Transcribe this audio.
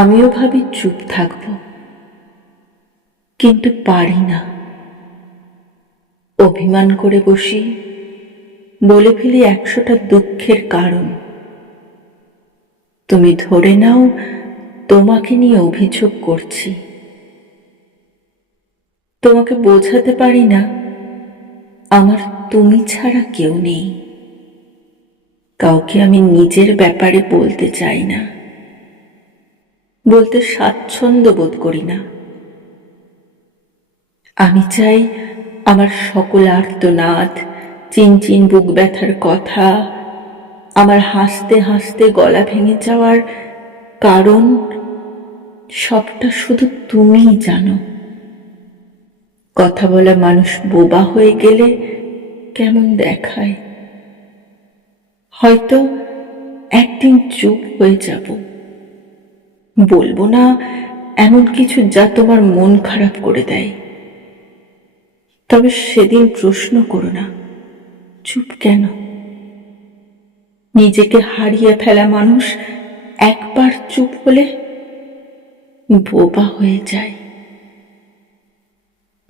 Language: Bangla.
আমিও ভাবি চুপ থাকব, কিন্তু পারি না। অভিমান করে বসি, বলে ফেলি 100টা দুঃখের কারণ। তুমি ধরে নাও তোমাকে নিয়ে অভিযোগ করছি। তোমাকে বোঝাতে পারি না আমার তুমি ছাড়া কেউ নেই। কাউকে আমি নিজের ব্যাপারে বলতে চাই না, বলতে স্বাচ্ছন্দ্য বোধ করি না। আমি চাই আমার সকল আর্তনাদ, চিনচিন বুক ব্যথার কথা, আমার হাসতে হাসতে গলা ভেঙে যাওয়ার কারণ, সবটা শুধু তুমিই জানো। কথা বলা মানুষ বোবা হয়ে গেলে কেমন দেখায়। হয়তো একদিন চুপ হয়ে যাব, বলবো না এমন কিছু যা তোমার মন খারাপ করে দেয়। তবে সেদিন প্রশ্ন করো না চুপ কেন। নিজেকে হারিয়ে ফেলা মানুষ একবার চুপ হলে বোবা হয়ে যায়।